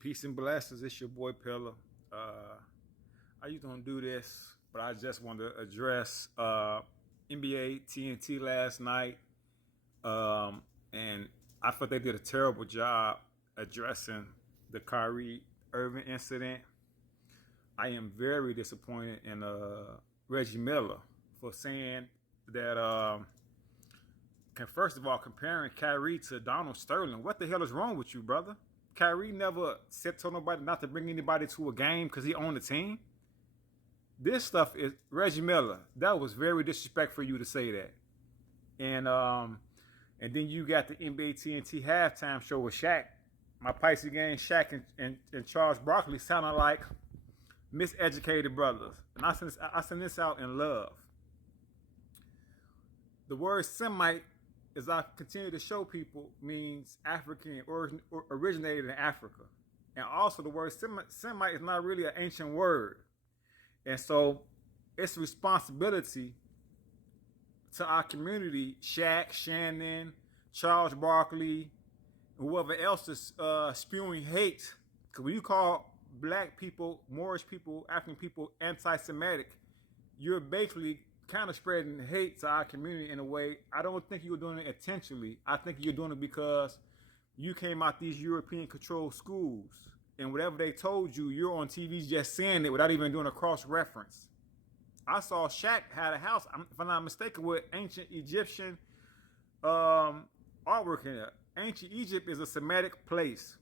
Peace and blessings. It's your boy Pillar. I usually don't do this, but I just want to address NBA TNT last night, and I thought they did a terrible job addressing the Kyrie Irving incident. I am very disappointed in Reggie Miller for saying that. First of all, comparing Kyrie to Donald Sterling, what the hell is wrong with you, brother? Kyrie never said to nobody not to bring anybody to a game because he owned the team. This stuff is Reggie Miller. That was very disrespectful for you to say that. And then you got the NBA TNT halftime show with Shaq. My Pisces game, Shaq and Charles Barkley sounded like miseducated brothers. And I send this out in love. The word Semite, as I continue to show people, means African or originated in Africa. And also the word Semite is not really an ancient word. And so it's a responsibility to our community, Shaq, Shannon, Charles Barkley, whoever else is spewing hate. Because when you call black people, Moorish people, African people anti-Semitic, you're basically kind of spreading hate to our community in a way. I don't think you were doing it intentionally. I think you're doing it because you came out these European controlled schools, and whatever they told you, you're on TV just saying it without even doing a cross reference. I saw Shaq had a house, if I'm not mistaken, with ancient Egyptian artwork in it. Ancient Egypt is a Semitic place.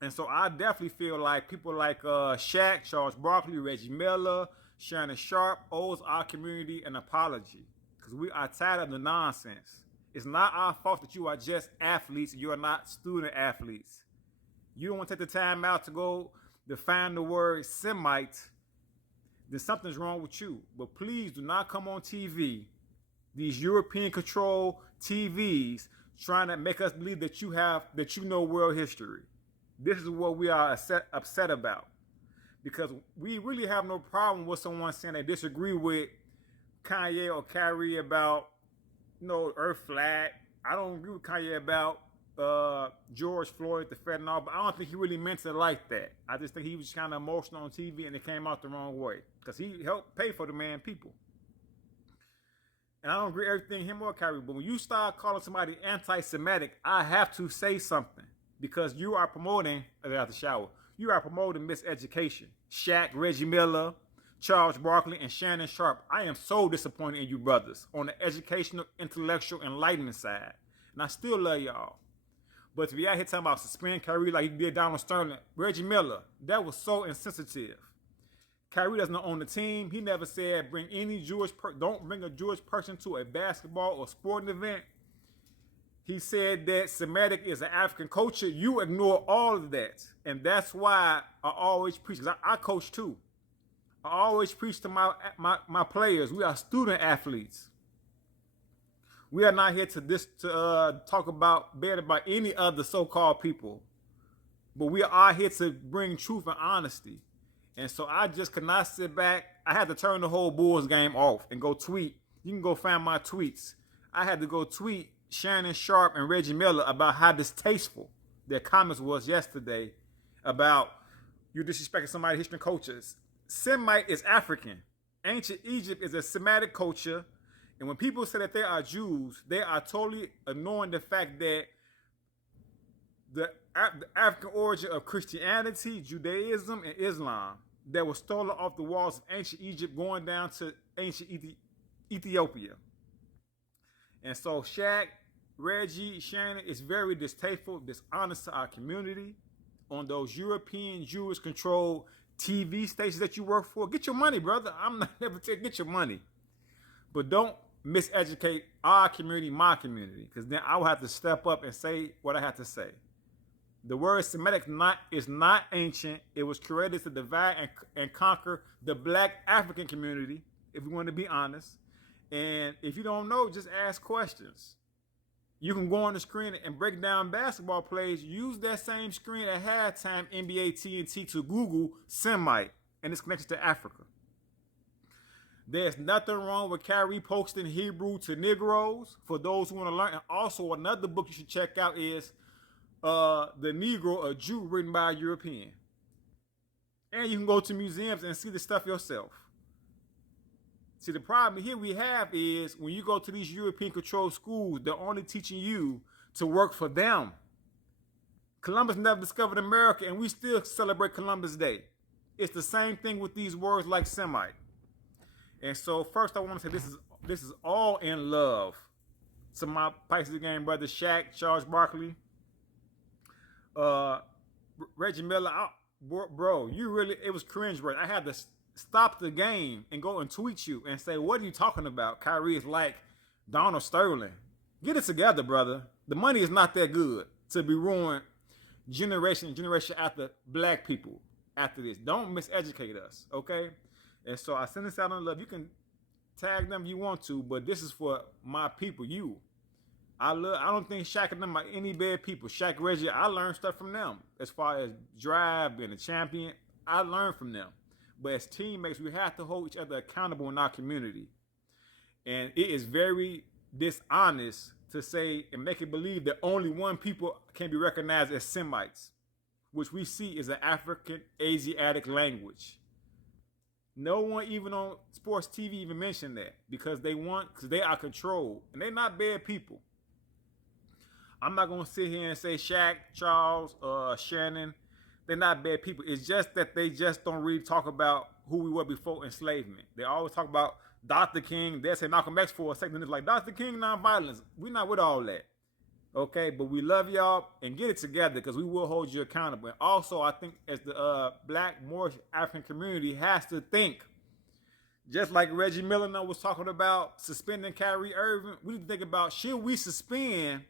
And so I definitely feel like people like Shaq, Charles Barkley, Reggie Miller, Shannon Sharp owes our community an apology because we are tired of the nonsense. It's not our fault that you are just athletes and you are not student athletes. You don't want to take the time out to go define the word Semite, then something's wrong with you. But please do not come on TV, these European controlled TVs, trying to make us believe that you know world history. This is what we are upset about. Because we really have no problem with someone saying they disagree with Kanye or Kyrie about, Earth flat. I don't agree with Kanye about George Floyd, the fentanyl, but I don't think he really meant it like that. I just think he was kind of emotional on TV and it came out the wrong way. Because he helped pay for the man people. And I don't agree with everything him or Kyrie, but when you start calling somebody anti-Semitic, I have to say something. Because you are promoting, out the shower, you are promoting miseducation. Shaq, Reggie Miller, Charles Barkley, and Shannon Sharp. I am so disappointed in you brothers on the educational, intellectual, enlightenment side. And I still love y'all. But to be out here talking about suspending Kyrie like he did Donald Sterling, Reggie Miller, that was so insensitive. Kyrie doesn't own the team. He never said don't bring a Jewish person to a basketball or sporting event. He said that Semitic is an African culture. You ignore all of that. And that's why I always preach, because I coach too. I always preach to my players. We are student athletes. We are not here to talk about bad about any other so-called people. But we are here to bring truth and honesty. And so I just could not sit back. I had to turn the whole Bulls game off and go tweet. You can go find my tweets. I had to go tweet Shannon Sharp and Reggie Miller about how distasteful their comments was yesterday about you disrespecting somebody's history and cultures. Semite is African. Ancient Egypt is a Semitic culture. And when people say that they are Jews, they are totally ignoring the fact that the African origin of Christianity, Judaism, and Islam that was stolen off the walls of ancient Egypt going down to ancient Ethiopia. And so Shaq, Reggie, Shannon is very distasteful, dishonest to our community on those European Jewish controlled TV stations that you work for. Get your money, brother. I'm not never saying get your money. But don't miseducate our community, my community, because then I will have to step up and say what I have to say. The word Semitic is not ancient. It was created to divide and conquer the black African community, if we want to be honest. And if you don't know, just ask questions. You can go on the screen and break down basketball plays. Use that same screen at halftime NBA TNT to Google Semite and its connection to Africa. There's nothing wrong with Kyrie posting Hebrew to Negroes for those who want to learn. And also another book you should check out is the Negro, a Jew written by a European. And you can go to museums and see the stuff yourself. See, the problem here we have is when you go to these European-controlled schools, they're only teaching you to work for them. Columbus never discovered America, and we still celebrate Columbus Day. It's the same thing with these words like Semite. And so first I want to say this is all in love to my Pikes of the Game brother Shaq, Charles Barkley, Reggie Miller. Bro, you really, it was cringeworthy. I had to stop the game and go and tweet you and say, what are you talking about? Kyrie is like Donald Sterling. Get it together, brother. The money is not that good to be ruined generation and generation after black people after this. Don't miseducate us, okay? And so I send this out on love. You can tag them if you want to, but this is for my people, you. I don't think Shaq and them are any bad people. Shaq, Reggie, I learned stuff from them. As far as drive, being a champion, I learned from them. But as teammates, we have to hold each other accountable in our community. And it is very dishonest to say and make it believe that only one people can be recognized as Semites, which we see is an African Asiatic language. No one even on sports TV even mentioned that because they are controlled and they're not bad people. I'm not going to sit here and say Shaq, Charles, Shannon, they're not bad people. It's just that they just don't really talk about who we were before enslavement. They always talk about Dr. King. They'll say Malcolm X for a second. It's like, Dr. King, nonviolence. We're not with all that. Okay, but we love y'all and get it together because we will hold you accountable. And also, I think as the black Moorish African community has to think, just like Reggie Miller was talking about suspending Kyrie Irving, we need to think about, should we suspend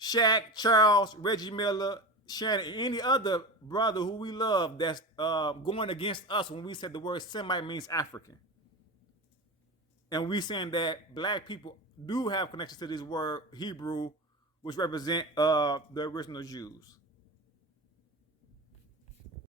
Shaq, Charles, Reggie Miller, Shannon, and any other brother who we love that's going against us when we said the word Semite means African? And we saying that black people do have connections to this word Hebrew, which represent the original Jews.